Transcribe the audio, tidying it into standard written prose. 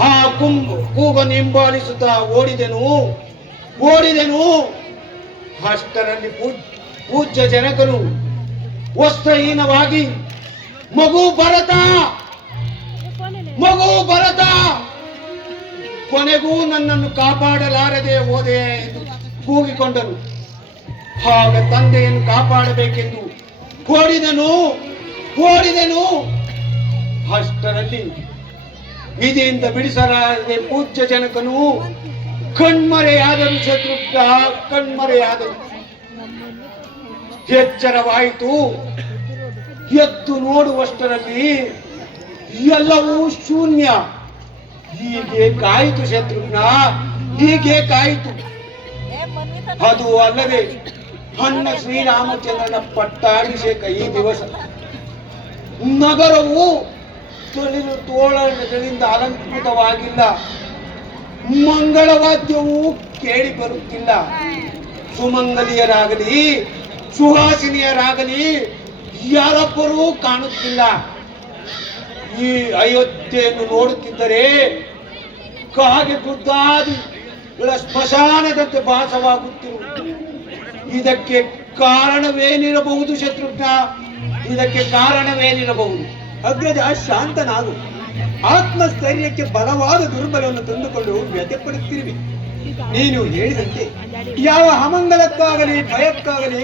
ಆ ಕೂಗನ್ನು ಹಿಂಬಾಲಿಸುತ್ತಾ ಓಡಿದೆನು. ಅಷ್ಟರಲ್ಲಿ ಪೂಜ್ಯ ಜನಕನು ವಸ್ತ್ರಹೀನವಾಗಿ ಮಗು ಭರತ ಕೊನೆಗೂ ನನ್ನನ್ನು ಕಾಪಾಡಲಾರದೆ ಹೋದೆ ಎಂದು ಕೂಗಿಕೊಂಡನು. ಆಗ ತಂದೆಯನ್ನು ಕಾಪಾಡಬೇಕೆಂದು ಓಡಿದೆನು. ಅಷ್ಟರಲ್ಲಿ ವಿಧಿಯಿಂದ ಬಿಡಿಸಲಾರದೆ ಪೂಜ್ಯ ಜನಕನು ಕಣ್ಮರೆಯಾದರು. ಶತ್ರುಘ್ನ ಕಣ್ಮರೆಯಾದರು. ಎಚ್ಚರವಾಯಿತು. ಎದ್ದು ನೋಡುವಷ್ಟರಲ್ಲಿ ಎಲ್ಲವೂ ಶೂನ್ಯ. ಹೀಗೆ ಕಾಯಿತು ಶತ್ರುಘ್ನ, ಹೀಗೆ ಕಾಯಿತು. ಅದು ಅಲ್ಲದೆ ಅಣ್ಣ ಶ್ರೀರಾಮಚಂದ್ರನ ಪಟ್ಟಾಭಿಷೇಕ ಈ ದಿವಸ. ನಗರವು ತೋರಣಗಳಿಂದ ಅಲಂಕೃತವಾಗಿಲ್ಲ. ಮಂಗಳವಾದ್ಯವೂ ಕೇಳಿ ಬರುತ್ತಿಲ್ಲ. ಸುಮಂಗಲಿಯರಾಗಲಿ ಸುಹಾಸಿನಿಯರಾಗಲಿ ಯಾರೊಬ್ಬರೂ ಕಾಣುತ್ತಿಲ್ಲ. ಈ ಅಯೋಧ್ಯೆಯನ್ನು ನೋಡುತ್ತಿದ್ದರೆ ಕಾಗೆ ಬುದ್ಧಾದಿಗಳ ಸ್ಮಶಾನದಂತೆ ಭಾಸವಾಗುತ್ತಿರುವುದು. ಇದಕ್ಕೆ ಕಾರಣವೇನಿರಬಹುದು ಶತ್ರುಘ್ನ? ಇದಕ್ಕೆ ಕಾರಣವೇನಿರಬಹುದು? ಅಗ್ರಜ, ಶಾಂತನಾಗು. ಆತ್ಮಸ್ಥೈರ್ಯಕ್ಕೆ ಬಲವಾದ ದುರ್ಬಲವನ್ನು ತಂದುಕೊಂಡು ವ್ಯಥೆಪಡುತ್ತಿರುವೆ. ನೀನು ಹೇಳಿದಂತೆ ಯಾವ ಅಮಂಗಲಕ್ಕಾಗಲಿ ಭಯಕ್ಕಾಗಲಿ